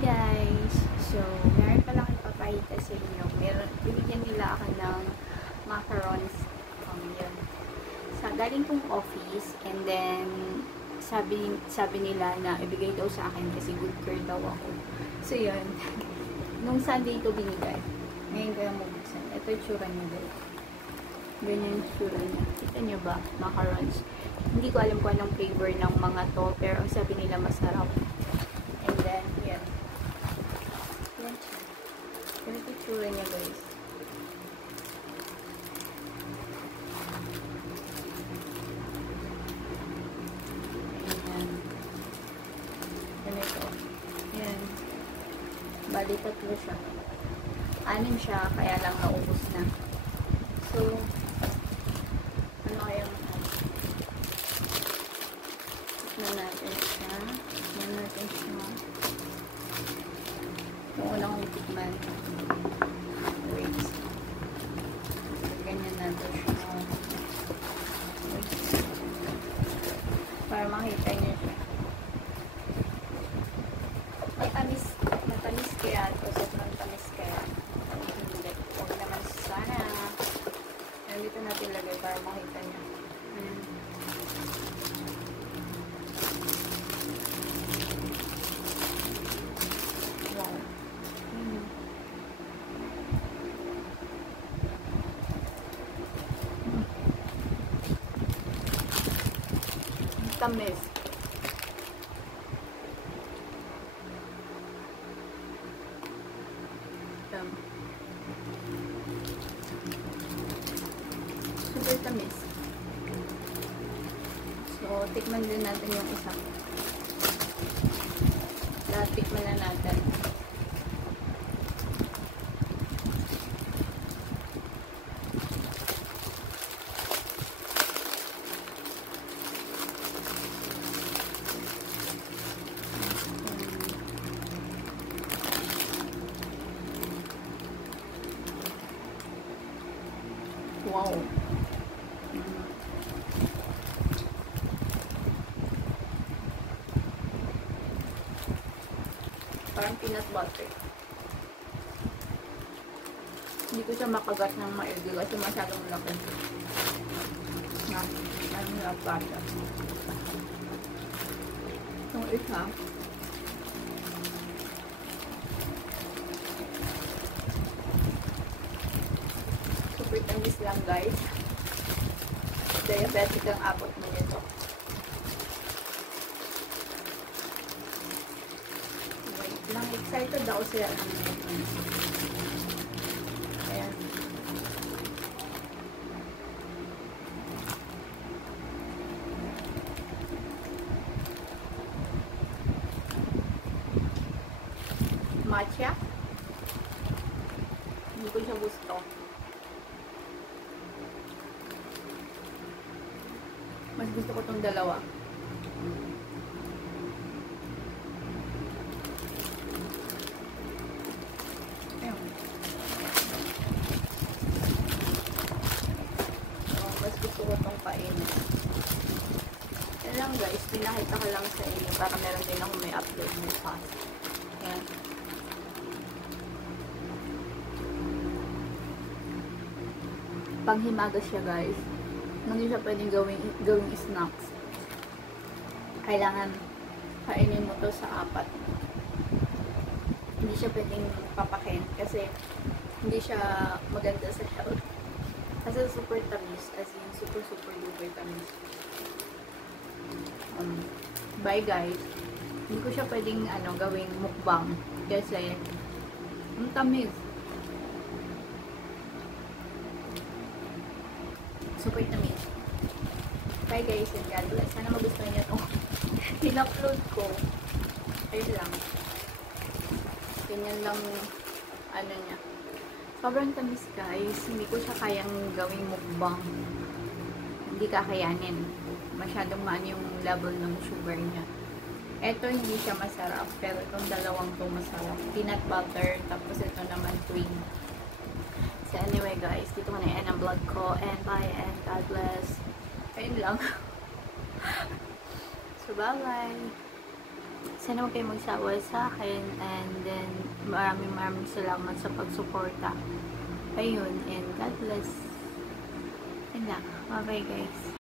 guys! So, meron pa lang ipapahita sa inyo. Bibigyan nila ako ng macarons. Yun. Galing kong office, and then, sabi nila na ibigay daw sa akin kasi good girl daw ako. So, yun. Nung Sunday ito binigay. Ngayon ko lang mabuksan. Ito yung tsura niya guys. Ganyan yung tsura niya. Kita niyo ba? Macarons. Hindi ko alam kung anong flavor ng mga to, pero ang sabi nila masarap. And then, yan. Yan siya. Ganito yung tsura niya guys. Ayan. Ganito. Yan. Bali, tatlo siya. 6 siya, kaya lang naubos na. So, ano kaya tikman natin siya. Tikman natin siya. Yung unang kong tikman. Wait. Ganyan natin siya. Wait. Para makita niyo siya. Matamis. Matamis kaya ito. Sobrang tamis kaya. Hindi. Huwag naman sana. Dito natin lagay para makita niyo. Wow. Tamis. Super tamis. So, tikman din natin yung isa. Lahat tikman na natin. Wow. Parang peanut butter. Hindi ko siya makagat ng maigi kasi masyadong laki. Ano na pata. Yung isa. Super tamis lang guys. Diabetic ang abot mo nito. Wait lang, excited ako siya. Ayan. Matcha. Hindi ko siya gusto. Mas gusto ko itong dalawa. Ayun. So, mas gusto ko itong painin. Yan lang guys, pinakita ko lang sa inyo para meron din ako may upload mo fast. Ayan. Panghimagas siya guys. Hindi siya pwedeng gawing snacks. Kailangan kainin mo to sa 4. Hindi siya pwedeng papakin kasi hindi siya maganda sa health. Kasi super tamis, as in super duper tamis. Bye guys. Hindi ko siya pwedeng gawing mukbang kasi ang tamis. Super tamis. Bye guys, and God bless. Sana magustuhan niyo itong in-upload ko. Ayun lang. Ganyan lang niya. Sobrang tamis guys. Hindi ko siya kayang gawing mukbang. Hindi kakayanin. Masyadong maan yung level ng sugar niya. Ito hindi siya masarap. Pero itong dalawang to masarap. Peanut butter. Tapos ito naman cream. So anyway guys, dito ko na end ang vlog ko. And bye and God bless. Ayun lang. So bye bye. Sana huwag kayo magsawa sa akin, and then maraming salamat sa pagsuporta. Ayun, and God bless. Yun na. Bye-bye guys.